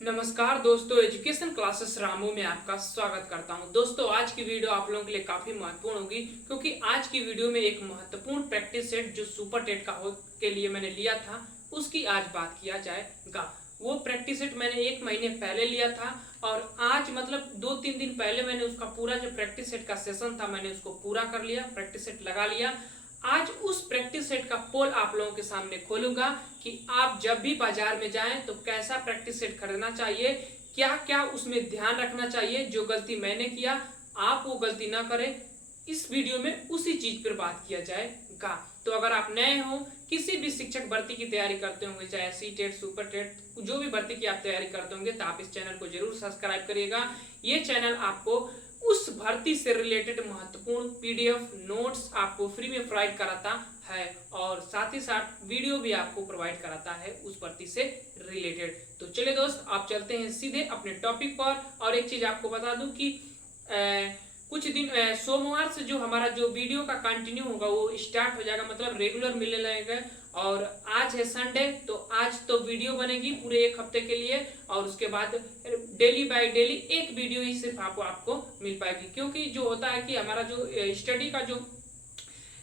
नमस्कार दोस्तों, education classes Ramu में आपका स्वागत करता हूं। दोस्तों, आज की वीडियो आप लोगों के लिए काफी महत्वपूर्ण होगी क्योंकि आज की वीडियो में एक महत्वपूर्ण प्रैक्टिस सेट जो सुपर टेट का के लिए मैंने लिया था उसकी आज बात किया जाएगा। वो प्रैक्टिस सेट मैंने 1 महीने पहले लिया था और आज मतलब 2-3 दिन पहले मैंने उसका पूरा जो प्रैक्टिस सेट का सेशन था मैंने उसको पूरा कर लिया, प्रैक्टिस सेट लगा लिया। आज उस प्रैक्टिस सेट का पोल आप लोगों के सामने खोलूंगा कि आप जब भी बाजार में जाएं तो कैसा प्रैक्टिस सेट खरीदना चाहिए, क्या क्या उसमें ध्यान रखना चाहिए। जो गलती मैंने किया आप वो गलती ना करें। इस वीडियो में उसी चीज पर बात किया जाएगा। तो अगर आप नए हो, किसी भी शिक्षक भर्ती की तैयारी करते होंगे, चाहे सी टेट, सुपर टेट, जो भी भर्ती की आप तैयारी करते होंगे, तो आप इस चैनल को जरूर सब्सक्राइब करिएगा। ये चैनल आपको उस भर्ती से रिलेटेड महत्वपूर्ण पीडीएफ नोट्स आपको फ्री में प्रोवाइड कराता है और साथ ही साथ वीडियो भी आपको प्रोवाइड कराता है उस भर्ती से रिलेटेड। तो चलिए दोस्त, आप चलते हैं सीधे अपने टॉपिक पर। और एक चीज आपको बता दूं कि कुछ दिन सोमवार से जो हमारा जो वीडियो का कंटिन्यू होगा वो स्टार्ट हो जाएगा, मतलब रेगुलर मिलने लगेगा। और आज है संडे, तो आज तो वीडियो बनेगी पूरे 1 हफ्ते के लिए और उसके बाद डेली बाय डेली एक वीडियो ही सिर्फ आपको मिल पाएगी। क्योंकि जो होता है कि हमारा जो स्टडी का जो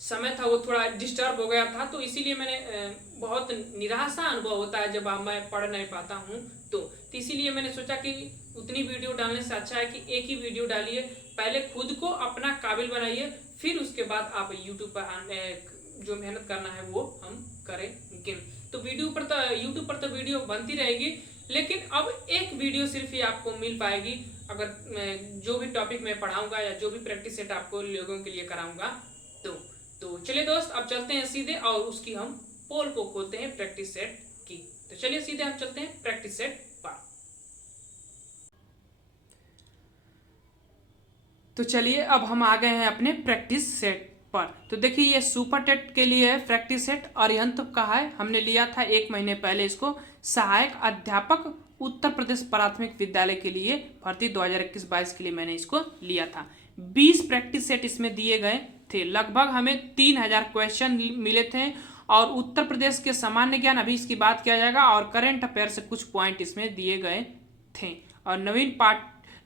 समय था वो थोड़ा डिस्टर्ब हो गया था, तो इसीलिए मैंने बहुत निराशा अनुभव होता है जब मैं पढ़ नहीं पाता हूँ। तो इसीलिए मैंने सोचा कि उतनी वीडियो डालने से अच्छा है कि एक ही वीडियो डालिए। पहले खुद को अपना काबिल बनाइए, फिर उसके बाद आप यूट्यूब पर जो मेहनत करना है वो हम करेंगे। तो यूट्यूब पर तो वीडियो बनती रहेगी, लेकिन अब एक वीडियो सिर्फ ही आपको मिल पाएगी अगर जो भी टॉपिक मैं पढ़ाऊंगा या जो भी प्रैक्टिस सेट आपको लोगों के लिए कराऊंगा। तो चलिए दोस्त, अब चलते हैं सीधे और उसकी हम पोल को खोलते हैं प्रैक्टिस सेट की। तो चलिए सीधे हम चलते हैं प्रैक्टिस सेट पर। तो चलिए अब हम आ गए हैं अपने प्रैक्टिस सेट पर। तो देखिए, ये सुपर टेट के लिए है प्रैक्टिस सेट, अरिहंत का है। हमने लिया था 1 महीने पहले इसको। सहायक अध्यापक उत्तर प्रदेश प्राथमिक विद्यालय के लिए भर्ती 2021-22 के लिए मैंने इसको लिया था। 20 प्रैक्टिस सेट इसमें दिए गए थे। लगभग हमें 3000 क्वेश्चन मिले थे और उत्तर प्रदेश के सामान्य ज्ञान, अभी इसकी बात किया जाएगा, और करंट अफेयर से कुछ पॉइंट इसमें दिए गए थे और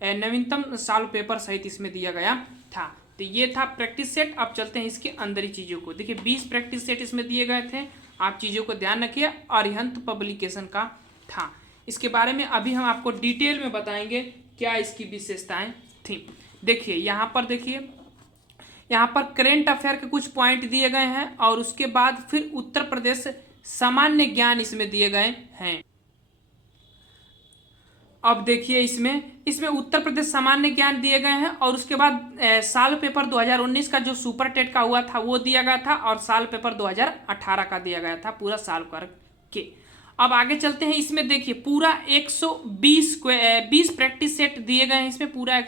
नवीनतम साल पेपर सहित इसमें दिया गया था। तो ये था प्रैक्टिस सेट। अब चलते हैं इसके अंदर ही चीज़ों को। देखिए, 20 प्रैक्टिस सेट इसमें दिए गए थे। आप चीज़ों को ध्यान रखिए। अरिहंत पब्लिकेशन का था। इसके बारे में अभी हम आपको डिटेल में बताएंगे क्या इसकी विशेषताएं थी। देखिए यहाँ पर करेंट अफेयर के कुछ पॉइंट दिए गए हैं और उसके बाद फिर उत्तर प्रदेश सामान्य ज्ञान इसमें दिए गए हैं। अब देखिए, इसमें उत्तर प्रदेश सामान्य ज्ञान दिए गए हैं और उसके बाद साल पेपर 2019 का जो सुपर टेट का हुआ था वो दिया गया था और साल पेपर 2018 का दिया गया था, पूरा साल करके। अब आगे चलते हैं। इसमें देखिए पूरा 120 प्रैक्टिस सेट दिए गए हैं। इसमें पूरा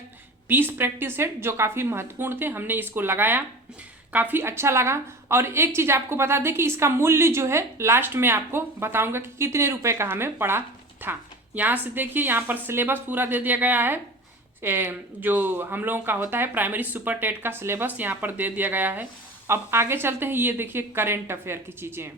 20 प्रैक्टिस सेट जो काफ़ी महत्वपूर्ण थे, हमने इसको लगाया, काफ़ी अच्छा लगा। और एक चीज़ आपको बता दें कि इसका मूल्य जो है लास्ट में आपको बताऊंगा कि कितने रुपए का हमें पड़ा था। यहाँ से देखिए, यहाँ पर सिलेबस पूरा दे दिया गया है। जो हम लोगों का होता है प्राइमरी सुपर टेट का सिलेबस यहाँ पर दे दिया गया है। अब आगे चलते हैं। ये देखिए करेंट अफेयर की चीज़ें।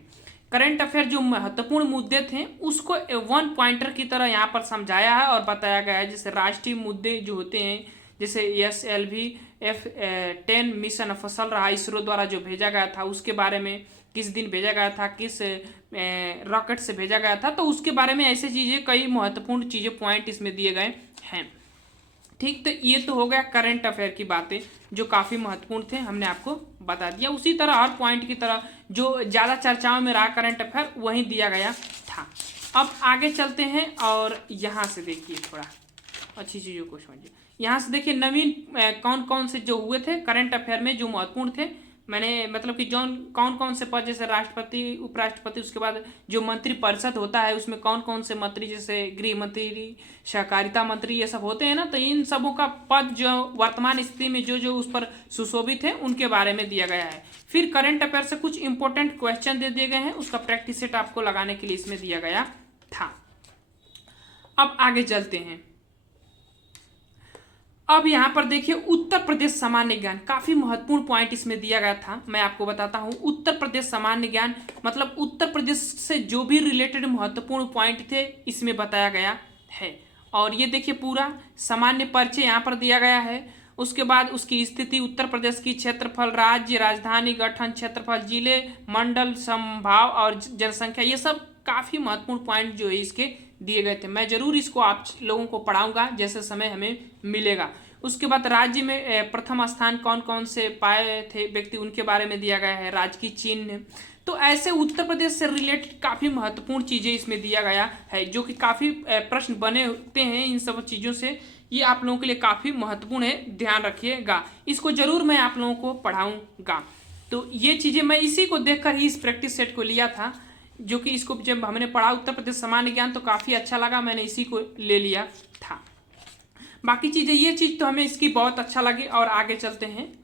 करंट अफेयर जो महत्वपूर्ण मुद्दे थे उसको 1 पॉइंटर की तरह यहाँ पर समझाया है और बताया गया है। जैसे राष्ट्रीय मुद्दे जो होते हैं, जैसे SLV F10 मिशन सफल रहा, इसरो द्वारा जो भेजा गया था उसके बारे में, किस दिन भेजा गया था, किस रॉकेट से भेजा गया था, तो उसके बारे में ऐसे चीज़ें, कई महत्वपूर्ण चीज़ें पॉइंट इसमें दिए गए हैं। ठीक, तो ये तो हो गया करंट अफेयर की बातें जो काफ़ी महत्वपूर्ण थे, हमने आपको बता दिया। उसी तरह हर पॉइंट की तरह जो ज़्यादा चर्चाओं में रहा करंट अफेयर वहीं दिया गया था। अब आगे चलते हैं और यहाँ से देखिए थोड़ा अच्छी चीज़ों को समझिए। यहाँ से देखिए नवीन कौन कौन से जो हुए थे करंट अफेयर में जो महत्वपूर्ण थे, मैंने मतलब कि जो कौन कौन से पद, जैसे राष्ट्रपति, उपराष्ट्रपति, उसके बाद जो मंत्री परिषद होता है उसमें कौन कौन से मंत्री, जैसे गृह मंत्री, सहकारिता मंत्री, ये सब होते हैं ना, तो इन सबों का पद जो वर्तमान स्थिति में जो उस पर सुशोभित है उनके बारे में दिया गया है। फिर करंट अफेयर से कुछ इंपॉर्टेंट क्वेश्चन दे दिए गए हैं, उसका प्रैक्टिस सेट आपको लगाने के लिए इसमें दिया गया था। अब आगे चलते हैं। अब यहाँ पर देखिए उत्तर प्रदेश सामान्य ज्ञान, काफी महत्वपूर्ण पॉइंट इसमें दिया गया था। मैं आपको बताता हूँ। उत्तर प्रदेश सामान्य ज्ञान मतलब उत्तर प्रदेश से जो भी रिलेटेड महत्वपूर्ण पॉइंट थे इसमें बताया गया है। और ये देखिए पूरा सामान्य परिचय यहाँ पर दिया गया है। उसके बाद उसकी स्थिति, उत्तर प्रदेश की क्षेत्रफल, राज्य, राजधानी गठन, क्षेत्रफल, जिले, मंडल, संभाग और जनसंख्या, ये सब काफ़ी महत्वपूर्ण पॉइंट जो है इसके दिए गए थे। मैं जरूर इसको आप लोगों को पढ़ाऊंगा जैसे समय हमें मिलेगा। उसके बाद राज्य में प्रथम स्थान कौन कौन से पाए थे व्यक्ति, उनके बारे में दिया गया है, राजकीय चिन्ह। तो ऐसे उत्तर प्रदेश से रिलेटेड काफ़ी महत्वपूर्ण चीज़ें इसमें दिया गया है, जो कि काफ़ी प्रश्न बने होते हैं इन सब चीज़ों से। ये आप लोगों के लिए काफ़ी महत्वपूर्ण है, ध्यान रखिएगा। इसको जरूर मैं आप लोगों को पढ़ाऊँगा। तो ये चीज़ें मैं इसी को देखकर ही इस प्रैक्टिस सेट को लिया था, जो कि इसको जब हमने पढ़ा उत्तर प्रदेश सामान्य ज्ञान तो काफ़ी अच्छा लगा, मैंने इसी को ले लिया था। बाकी चीज़ें, ये चीज़ तो हमें इसकी बहुत अच्छा लगी। और आगे चलते हैं।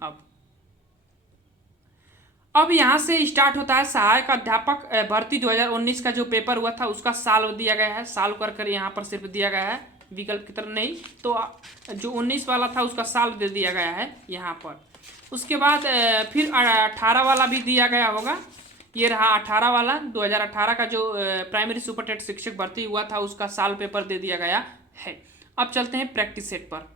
अब यहाँ से स्टार्ट होता है सहायक अध्यापक भर्ती 2019 का जो पेपर हुआ था उसका साल दिया गया है। साल कर यहाँ पर सिर्फ दिया गया है, विकल्प की तरह नहीं। तो जो 19 वाला था उसका साल दे दिया गया है यहाँ पर। उसके बाद फिर 18 वाला भी दिया गया होगा। ये रहा 18 वाला, 2018 का जो प्राइमरी सुपरटेट शिक्षक भर्ती हुआ था उसका साल पेपर दे दिया गया है। अब चलते हैं प्रैक्टिस सेट पर।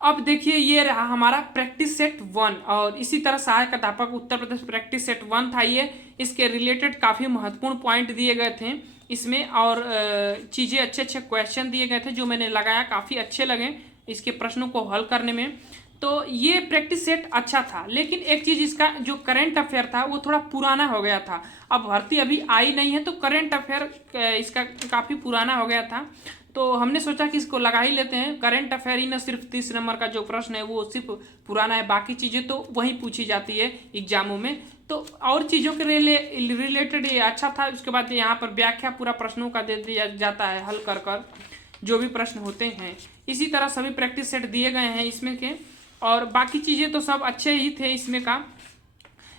अब देखिए ये रहा हमारा प्रैक्टिस सेट 1। और इसी तरह सहायक अध्यापक उत्तर प्रदेश प्रैक्टिस सेट 1 था ये। इसके रिलेटेड काफ़ी महत्वपूर्ण पॉइंट दिए गए थे इसमें, और चीज़ें अच्छे अच्छे क्वेश्चन दिए गए थे जो मैंने लगाया, काफ़ी अच्छे लगे इसके प्रश्नों को हल करने में। तो ये प्रैक्टिस सेट अच्छा था, लेकिन एक चीज़ इसका जो करंट अफेयर था वो थोड़ा पुराना हो गया था। अब भर्ती अभी आई नहीं है तो करंट अफेयर इसका काफ़ी पुराना हो गया था। तो हमने सोचा कि इसको लगा ही लेते हैं। करंट अफेयर ही ना सिर्फ 30 नंबर का जो प्रश्न है वो सिर्फ पुराना है, बाकी चीज़ें तो वहीं पूछी जाती है एग्जामों में। तो और चीज़ों के रिलेटेड ये अच्छा था। उसके बाद यहाँ पर व्याख्या पूरा प्रश्नों का दे दिया जाता है, हल कर जो भी प्रश्न होते हैं। इसी तरह सभी प्रैक्टिस सेट दिए गए हैं इसमें के, और बाकी चीज़ें तो सब अच्छे ही थे इसमें का,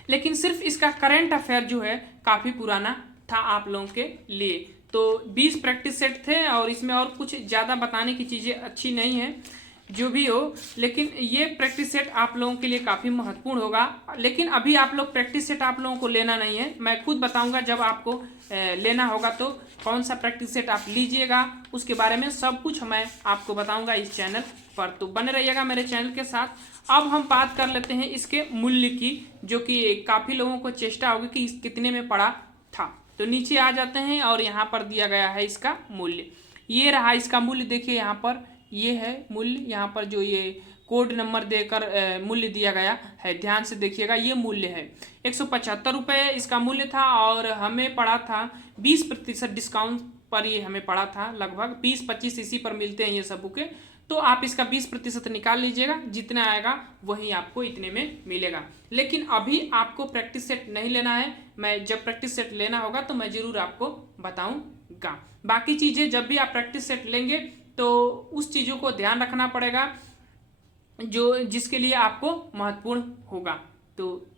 लेकिन सिर्फ इसका करंट अफेयर जो है काफ़ी पुराना था आप लोगों के लिए। तो 20 प्रैक्टिस सेट थे और इसमें और कुछ ज़्यादा बताने की चीज़ें अच्छी नहीं है, जो भी हो। लेकिन ये प्रैक्टिस सेट आप लोगों के लिए काफ़ी महत्वपूर्ण होगा। लेकिन अभी आप लोग प्रैक्टिस सेट आप लोगों को लेना नहीं है, मैं खुद बताऊंगा जब आपको लेना होगा तो कौन सा प्रैक्टिस सेट आप लीजिएगा, उसके बारे में सब कुछ मैं आपको बताऊंगा इस चैनल पर। तो बने रहिएगा मेरे चैनल के साथ। अब हम बात कर लेते हैं इसके मूल्य की, जो कि काफ़ी लोगों को चेष्टा होगी कि कितने में पड़ा था। तो नीचे आ जाते हैं और यहाँ पर दिया गया है इसका मूल्य। ये रहा इसका मूल्य, देखिए यहाँ पर ये है मूल्य। यहाँ पर जो ये कोड नंबर देकर मूल्य दिया गया है, ध्यान से देखिएगा, ये मूल्य है 175 रुपये इसका मूल्य था। और हमें पड़ा था 20% डिस्काउंट पर, ये हमें पड़ा था लगभग 20-25 इसी पर मिलते हैं ये सब बुकें। तो आप इसका 20% निकाल लीजिएगा, जितना आएगा वही आपको इतने में मिलेगा। लेकिन अभी आपको प्रैक्टिस सेट नहीं लेना है, मैं जब प्रैक्टिस सेट लेना होगा तो मैं ज़रूर आपको बताऊंगा। बाकी चीज़ें जब भी आप प्रैक्टिस सेट लेंगे तो उस चीज़ों को ध्यान रखना पड़ेगा जो जिसके लिए आपको महत्वपूर्ण होगा। तो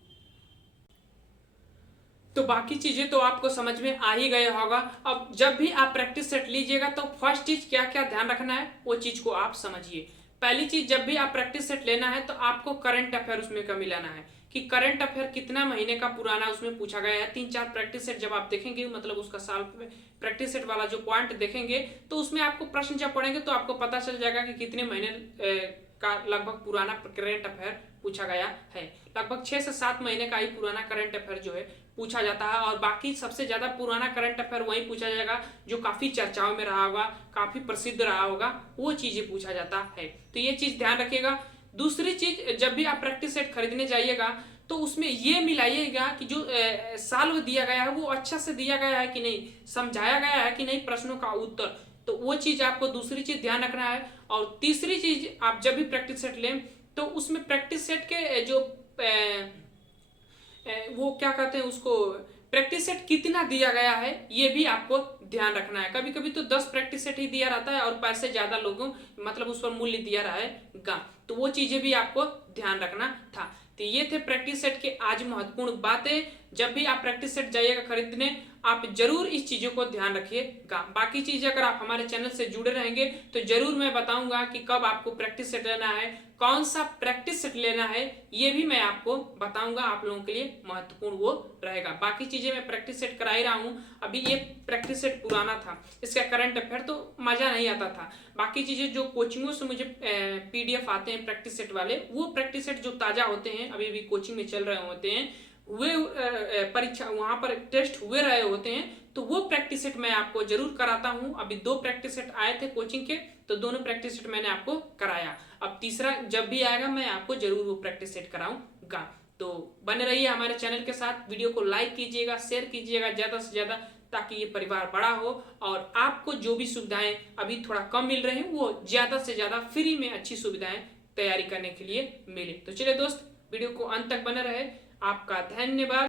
बाकी चीज़ें तो आपको समझ में आ ही गया होगा। अब जब भी आप प्रैक्टिस सेट लीजिएगा तो फर्स्ट चीज़ क्या क्या ध्यान रखना है वो चीज़ को आप समझिए। पहली चीज़, जब भी आप प्रैक्टिस सेट लेना है तो आपको करंट अफेयर उसमें का मिलाना है कि करंट अफेयर कितना महीने का पुराना उसमें पूछा गया है। 3-4 प्रैक्टिस सेट जब आप देखेंगे, मतलब उसका साल प्रैक्टिस सेट वाला जो पॉइंट देखेंगे, तो उसमें आपको प्रश्न जब पढ़ेंगे तो आपको पता चल जाएगा कि कितने महीने का लगभग पुराना करंट अफेयर पूछा गया है। लगभग 6 से 7 महीने का ही पुराना करंट अफेयर जो है पूछा जाता है। और बाकी सबसे ज़्यादा पुराना करंट अफेयर वही पूछा जाएगा जो काफ़ी चर्चाओं में रहा होगा, काफ़ी प्रसिद्ध रहा होगा, वो चीज़ें पूछा जाता है। तो ये चीज़ ध्यान रखिएगा। दूसरी चीज़, जब भी आप प्रैक्टिस सेट खरीदने जाइएगा तो उसमें ये मिलाइएगा कि जो साल में दिया गया है वो अच्छा से दिया गया है कि नहीं, समझाया गया है कि नहीं प्रश्नों का उत्तर, तो वो चीज़ आपको दूसरी चीज़ ध्यान रखना है। और तीसरी चीज़, आप जब भी प्रैक्टिस सेट लें तो उसमें प्रैक्टिस सेट के जो वो क्या कहते हैं उसको, प्रैक्टिस सेट कितना दिया गया है ये भी आपको ध्यान रखना है। कभी कभी तो 10 प्रैक्टिस सेट ही दिया रहता है और पैसे ज़्यादा लोगों मतलब उस पर मूल्य दिया रहेगा, तो वो चीज़ें भी आपको ध्यान रखना था। तो ये थे प्रैक्टिस सेट के आज महत्वपूर्ण बातें। जब भी आप प्रैक्टिस सेट जाइएगा खरीदने, आप जरूर इस चीजों को ध्यान रखिएगा। बाकी चीज अगर आप हमारे चैनल से जुड़े रहेंगे तो जरूर मैं बताऊंगा कि कब आपको प्रैक्टिस सेट लेना है, कौन सा प्रैक्टिस सेट लेना है, ये भी मैं आपको बताऊंगा। आप लोगों के लिए महत्वपूर्ण वो रहेगा। बाकी चीजें मैं प्रैक्टिस सेट करा ही रहा हूँ। अभी ये प्रैक्टिस सेट पुराना था, इसका करंट अफेयर तो मजा नहीं आता था। बाकी चीजें जो कोचिंगों से मुझे PDF आते हैं प्रैक्टिस सेट वाले, वो प्रैक्टिस सेट जो ताजा होते हैं, अभी भी कोचिंग में चल रहे होते हैं, वे परीक्षा वहां पर टेस्ट हुए रहे होते हैं, तो वो प्रैक्टिस सेट मैं आपको जरूर कराता हूं। अभी 2 प्रैक्टिस सेट आए थे कोचिंग के, तो दोनों प्रैक्टिस सेट मैंने आपको कराया। अब तीसरा जब भी आएगा मैं आपको जरूर वो प्रैक्टिस सेट कराऊंगा। तो बने रहिए हमारे चैनल के साथ। वीडियो को लाइक कीजिएगा, शेयर कीजिएगा ज्यादा से ज्यादा, ताकि ये परिवार बड़ा हो और आपको जो भी सुविधाएं अभी थोड़ा कम मिल रही हैं वो ज्यादा से ज्यादा फ्री में अच्छी सुविधाएं तैयारी करने के लिए मिले। तो चलिए दोस्त, वीडियो को अंत तक बने रहे। आपका धन्यवाद।